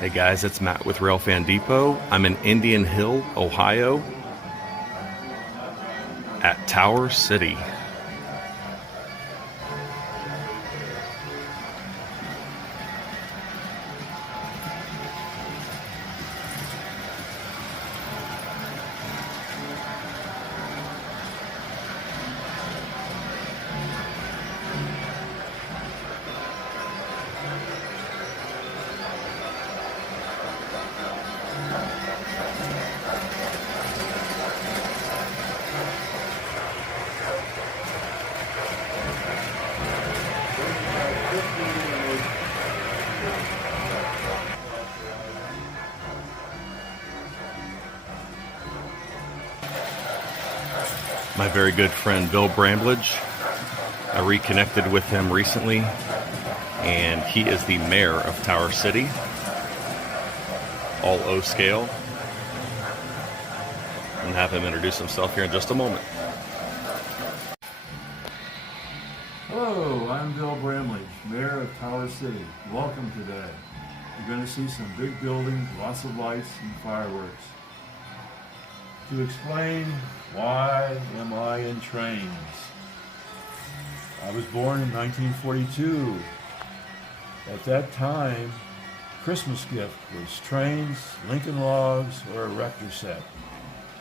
Hey guys, it's Matt with Railfan Depot. I'm in Indian Hill, Ohio at Tower City. My very good friend Bill Bramlage. I reconnected with him recently, and he is the mayor of Tower City, all O scale. And have him introduce himself here in just a moment. Hello, I'm Bill Bramlage, Mayor of Tower City. Welcome today. You're going to see some big buildings, lots of lights and fireworks. To explain why am I in trains? I was born in 1942. At that time, Christmas gift was trains, Lincoln Logs, or a Rector set.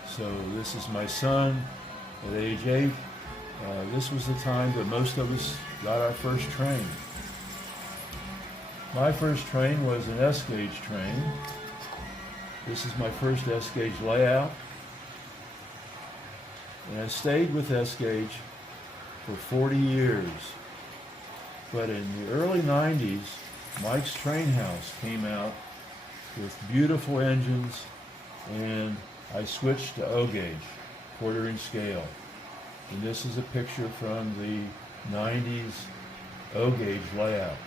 So this is my son at age 8. This was the time that most of us got our first train. My first train was an S-gauge train. This is my first S-gauge layout. And I stayed with S-gauge for 40 years. But in the early 90s, Mike's Train House came out with beautiful engines, and I switched to O-gauge, quarter-inch scale. And this is a picture from the 90s O-gauge layout.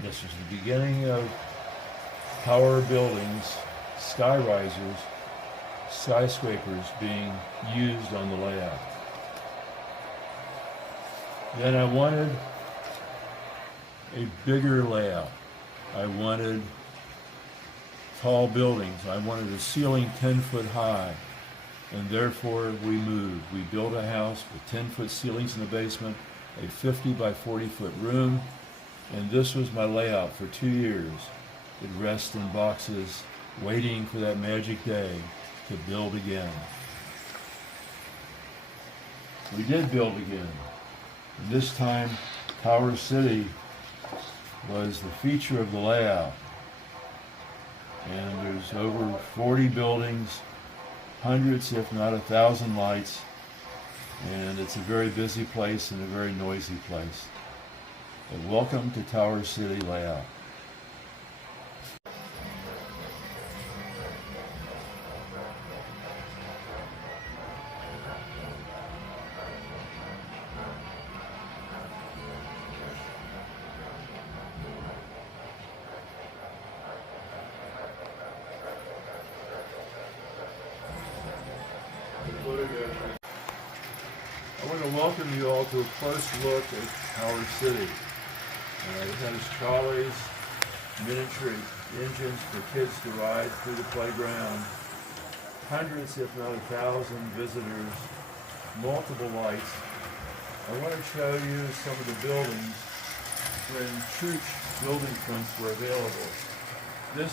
This was the beginning of tower buildings, sky risers, skyscrapers being used on the layout. Then I wanted a bigger layout. I wanted tall buildings. I wanted a ceiling 10 foot high, and therefore we moved. We built a house with 10-foot ceilings in the basement, a 50 by 40 foot room, and this was my layout for 2 years. It rests in boxes, waiting for that magic day to build again. We did build again. And this time, Tower City was the feature of the layout. And there's over 40 buildings, hundreds if not 1,000 lights, and it's a very busy place and a very noisy place. But welcome to Tower City layout. I want to welcome you all to a close look at Tower City. It has trolleys, miniature engines for kids to ride through the playground, hundreds if not 1,000 visitors, multiple lights. I want to show you some of the buildings when church building fronts were available. This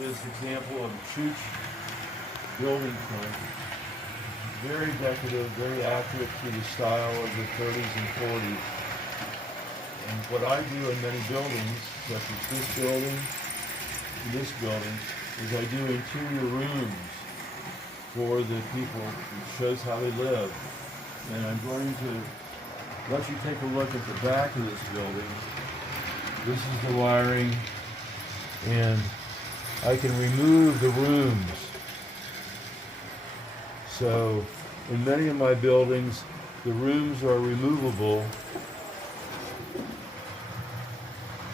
is an example of a church building front. Very decorative, very accurate to the style of the 30s and 40s. And what I do in many buildings, such as this building and this building, is I do interior rooms for the people. It shows how they live. And I'm going to let you take a look at the back of this building. This is the wiring, and I can remove the rooms. So in many of my buildings, the rooms are removable.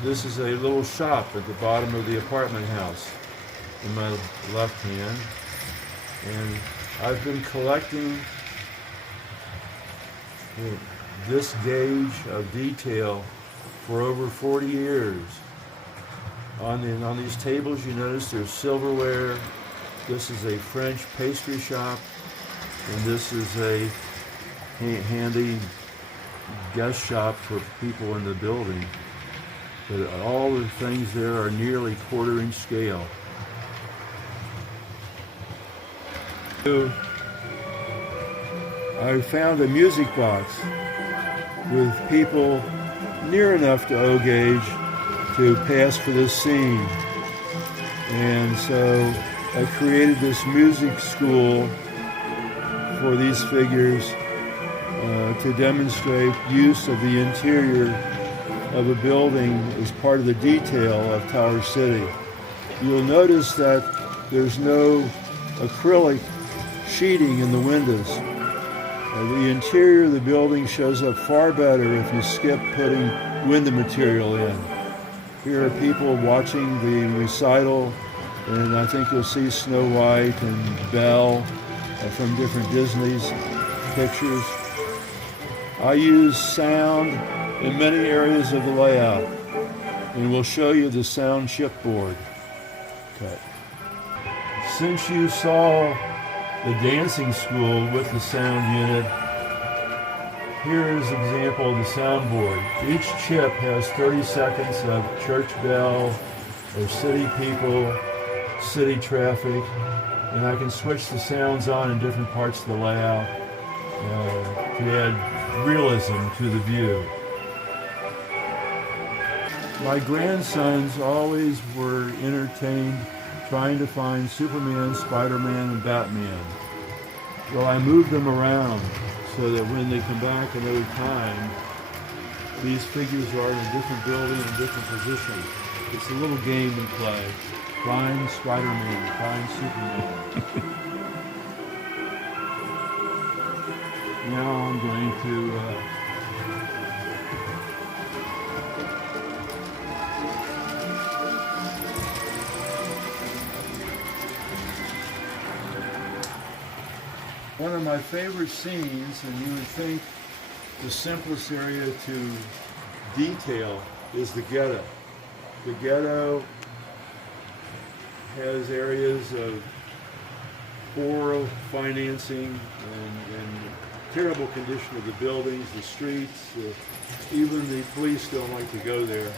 This is a little shop at the bottom of the apartment house in my left hand. And I've been collecting this gauge of detail for over 40 years. On these tables, you notice there's silverware. This is a French pastry shop, and this is a handy guest shop for people in the building. But all the things there are nearly quarter-inch scale. I found a music box with people near enough to O gauge to pass for this scene. And so I created this music school for these figures to demonstrate use of the interior of a building as part of the detail of Tower City. You'll notice that there's no acrylic sheeting in the windows. The interior of the building shows up far better if you skip putting window material in. Here are people watching the recital, and I think you'll see Snow White and Belle from different Disney's pictures. I use sound in many areas of the layout, and we'll show you the sound chipboard. Okay. Since you saw the dancing school with the sound unit, here is an example of the soundboard. Each chip has 30 seconds of church bell or city people, city traffic, and I can switch the sounds on in different parts of the layout to add realism to the view. My grandsons always were entertained trying to find Superman, Spider-Man, and Batman. Well, I moved them around so that when they come back another time, these figures are in a different building and different positions. It's a little game we play. Find Spider-Man, find Superman. Now I'm going to one of my favorite scenes, and you would think the simplest area to detail, is the ghetto. The ghetto has areas of poor financing and terrible condition of the buildings, the streets, even the police don't like to go there.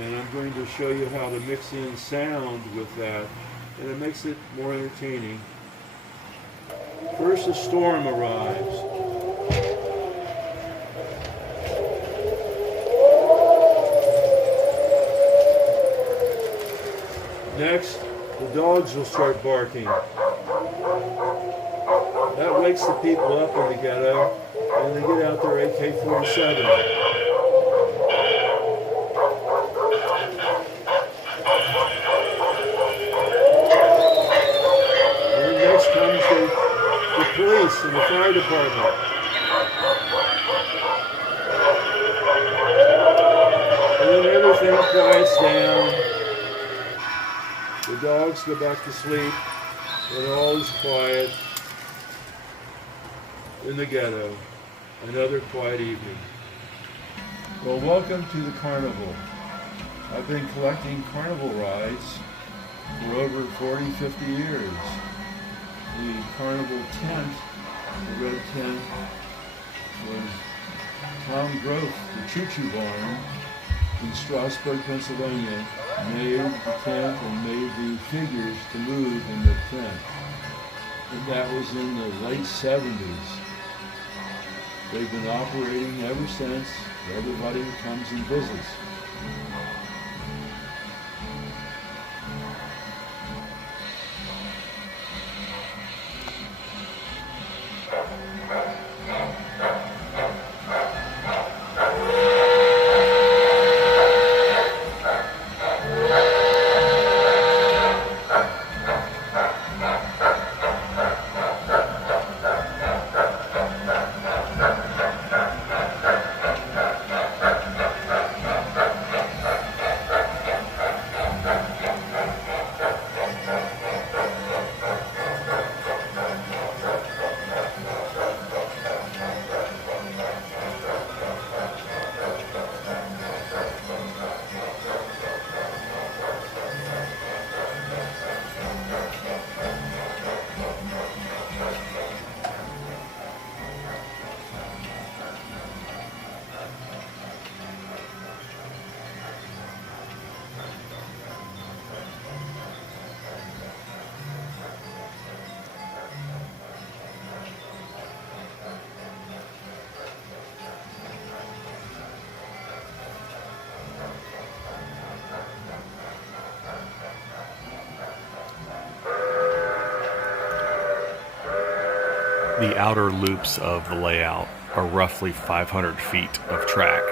And I'm going to show you how to mix in sound with that, and it makes it more entertaining. First, a storm arrives. Next, the dogs will start barking. That wakes the people up in the ghetto, and they get out their AK-47. And next comes the police and the fire department. And then everything quiets down. The dogs go back to sleep, and all is quiet in the ghetto. Another quiet evening. Well, welcome to the carnival. I've been collecting carnival rides for over 40, 50 years. The carnival tent, the red tent, was Tom Groth, the choo-choo barn in Strasburg, Pennsylvania, made the tent and made the figures to move in the tent. And that was in the late 70s. They've been operating ever since for everybody who comes and visits. The outer loops of the layout are roughly 500 feet of track.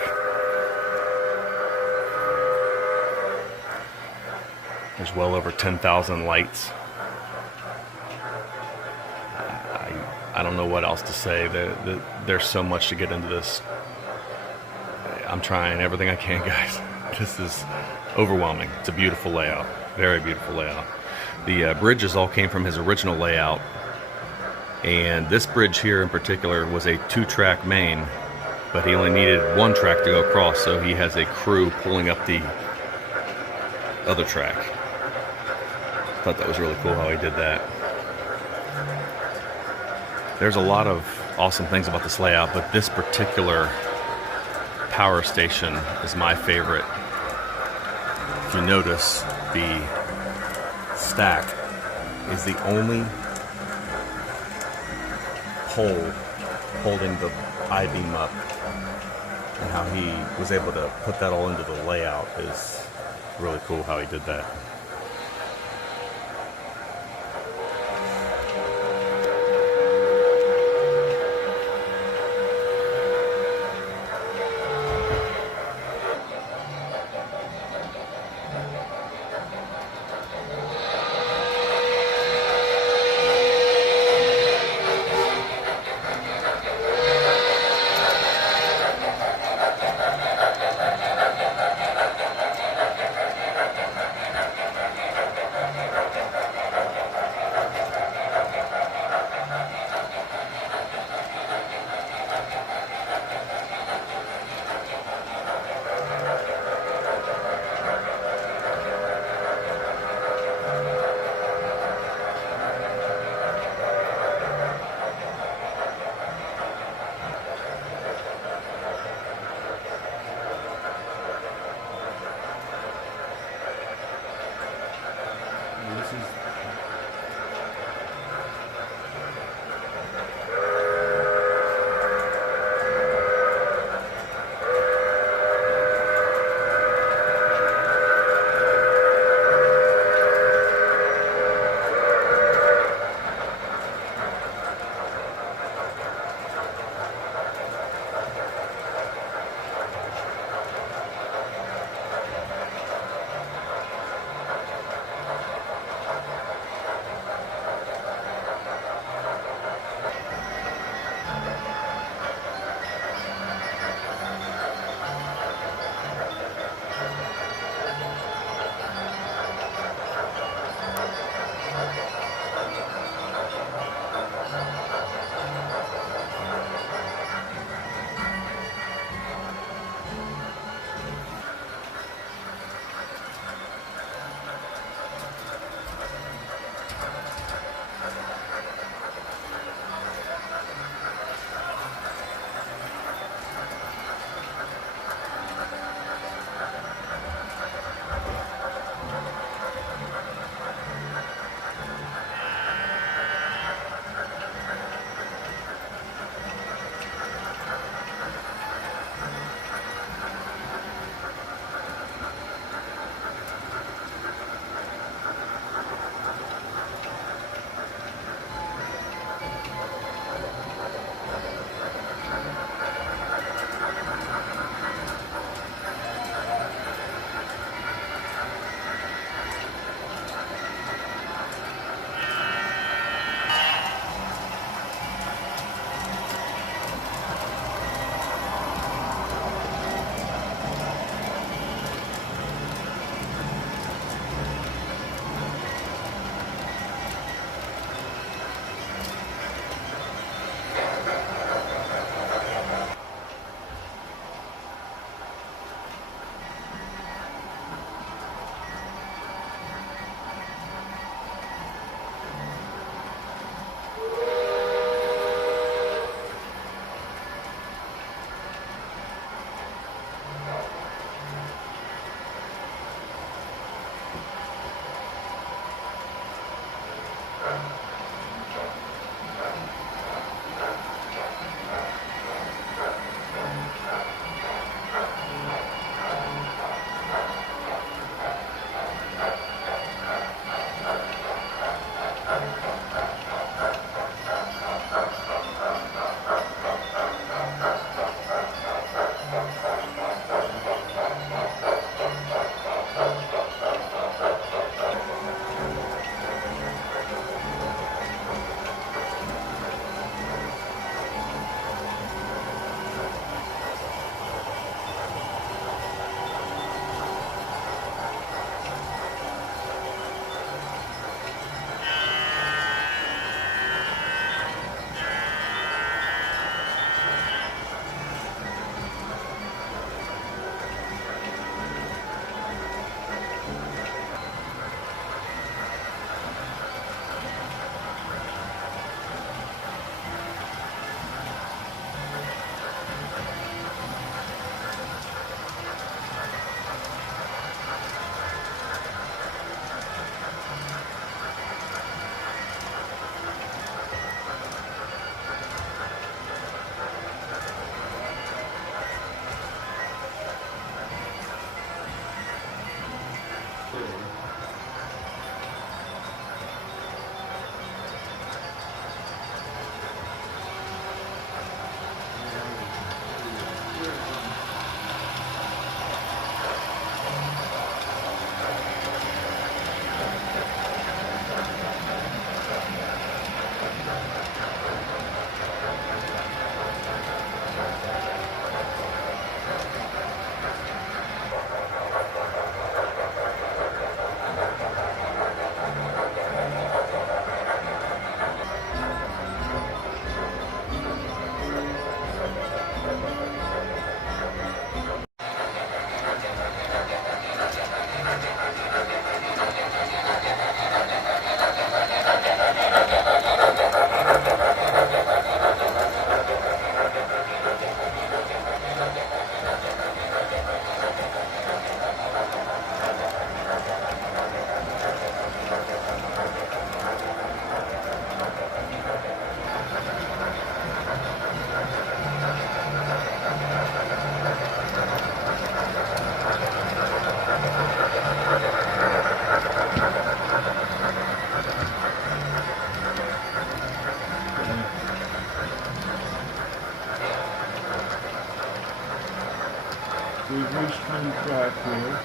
There's well over 10,000 lights. I don't know what else to say. There's so much to get into this. I'm trying everything I can, guys. This is overwhelming. It's a beautiful layout. Very beautiful layout. The bridges all came from his original layout. And this bridge here in particular was a 2-track main, but he only needed 1 track to go across, so he has a crew pulling up the other track. Thought that was really cool how he did that. There's a lot of awesome things about this layout, but this particular power station is my favorite. If you notice, the stack is the only pole holding the I-beam up, and how he was able to put that all into the layout is really cool how he did that. We've reached main track here.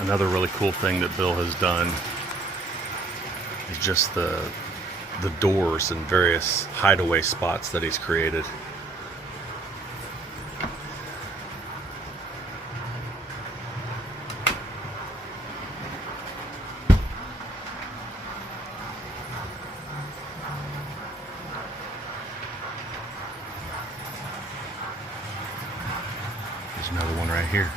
Another really cool thing that Bill has done is just the doors and various hideaway spots that he's created. There's another one right here.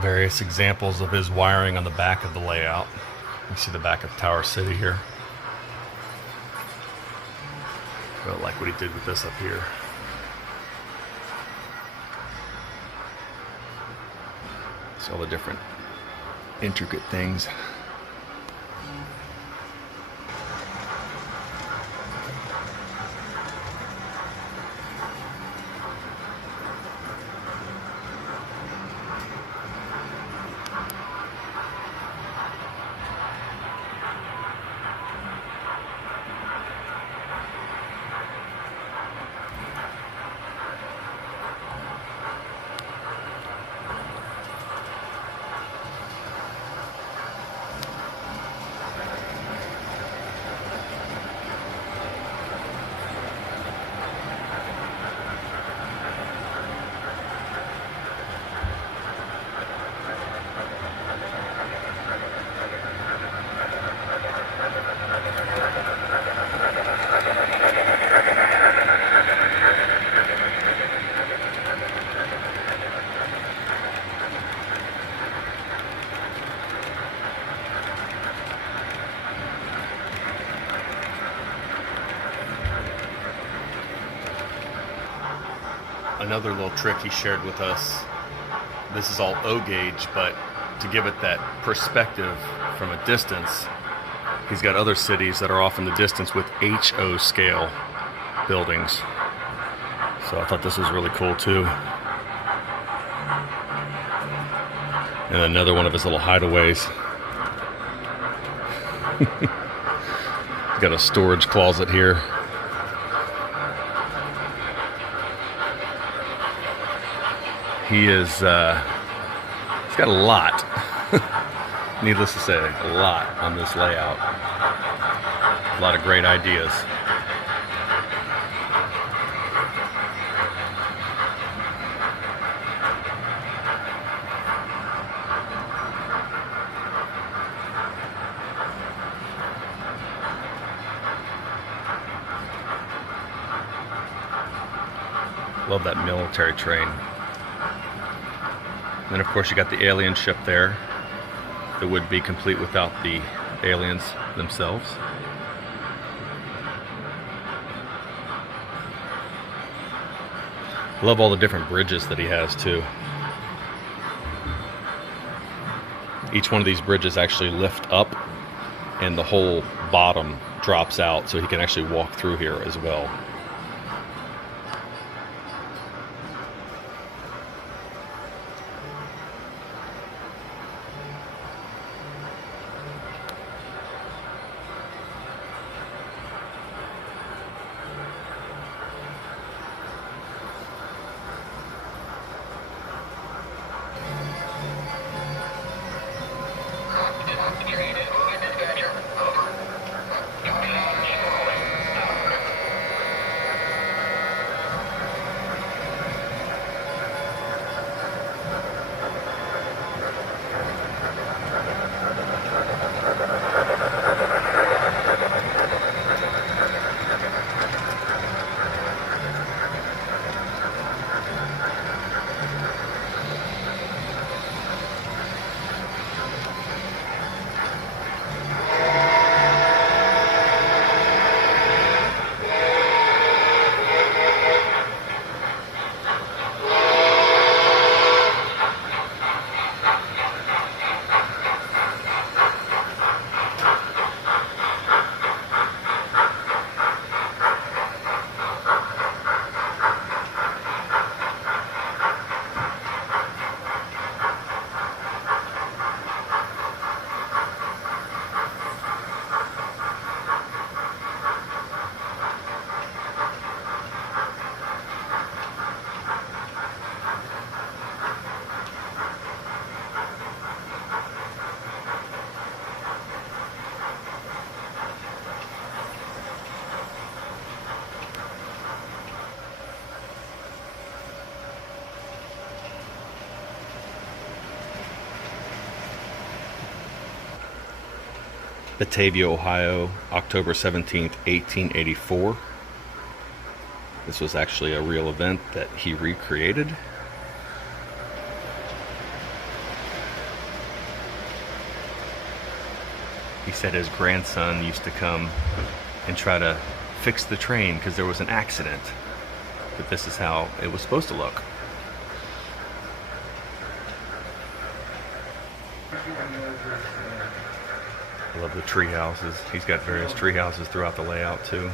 Various examples of his wiring on the back of the layout. You see the back of Tower City here. Really like what he did with this up here. See all the different intricate things. Another little trick he shared with us. This is all O gauge, but to give it that perspective from a distance, he's got other cities that are off in the distance with HO scale buildings. So I thought this was really cool too. And another one of his little hideaways. Got a storage closet here. He is got a lot, needless to say, a lot on this layout. A lot of great ideas. Love that military train. And then of course you got the alien ship there that would be complete without the aliens themselves. Love all the different bridges that he has too. Each one of these bridges actually lift up and the whole bottom drops out, so he can actually walk through here as well. Batavia, Ohio, October 17th, 1884. This was actually a real event that he recreated. He said his grandson used to come and try to fix the train because there was an accident. But this is how it was supposed to look. I love the tree houses. He's got various tree houses throughout the layout too.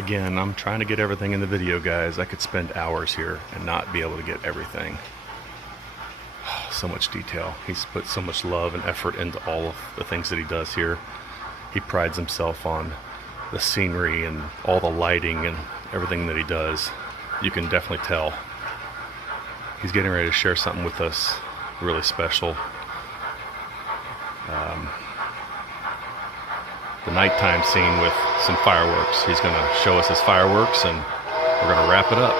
Again, I'm trying to get everything in the video, guys. I could spend hours here and not be able to get everything. So much detail. He's put so much love and effort into all of the things that he does here. He prides himself on the scenery and all the lighting and everything that he does. You can definitely tell. He's getting ready to share something with us really special. The nighttime scene with some fireworks. He's going to show us his fireworks and we're going to wrap it up.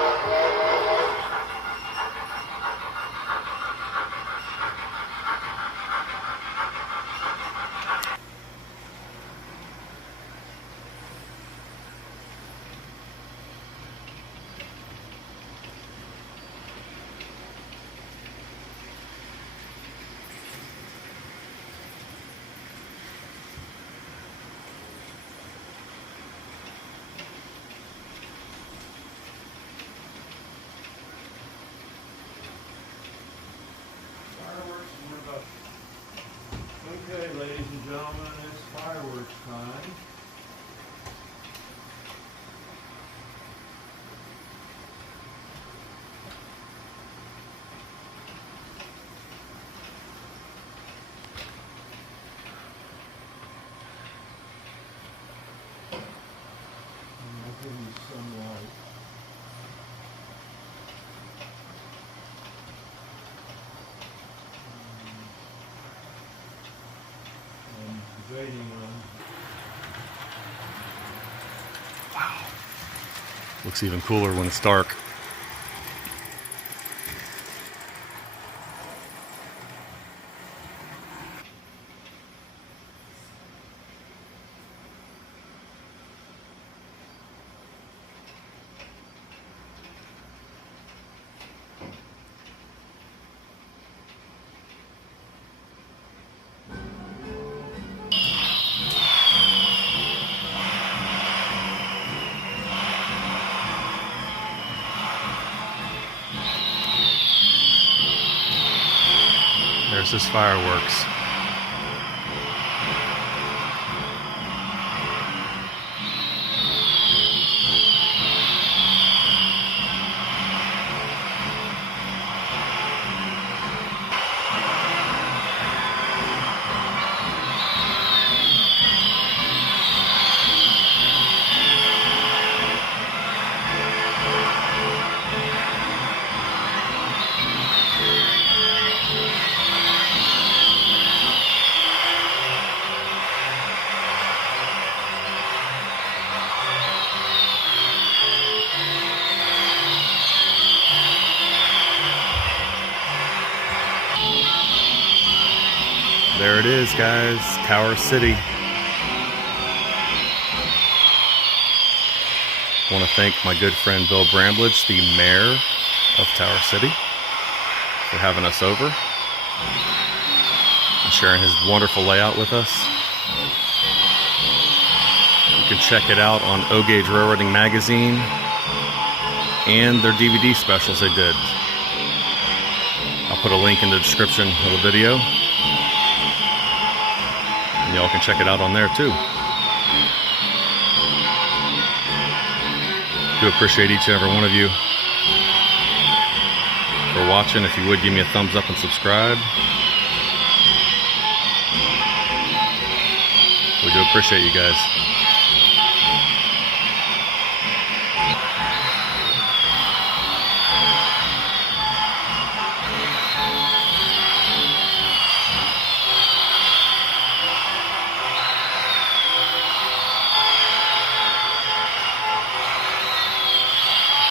Okay, ladies and gentlemen, it's fireworks time. I'll give you some light. Debating on. Wow. Looks even cooler when it's dark. There's his fireworks. There it is, guys, Tower City. I want to thank my good friend Bill Bramlage, the mayor of Tower City, for having us over and sharing his wonderful layout with us. You can check it out on O-Gauge Railroading Magazine and their DVD specials they did. I'll put a link in the description of the video. And y'all can check it out on there too. Do appreciate each and every one of you for watching. If you would, give me a thumbs up and subscribe. We do appreciate you guys.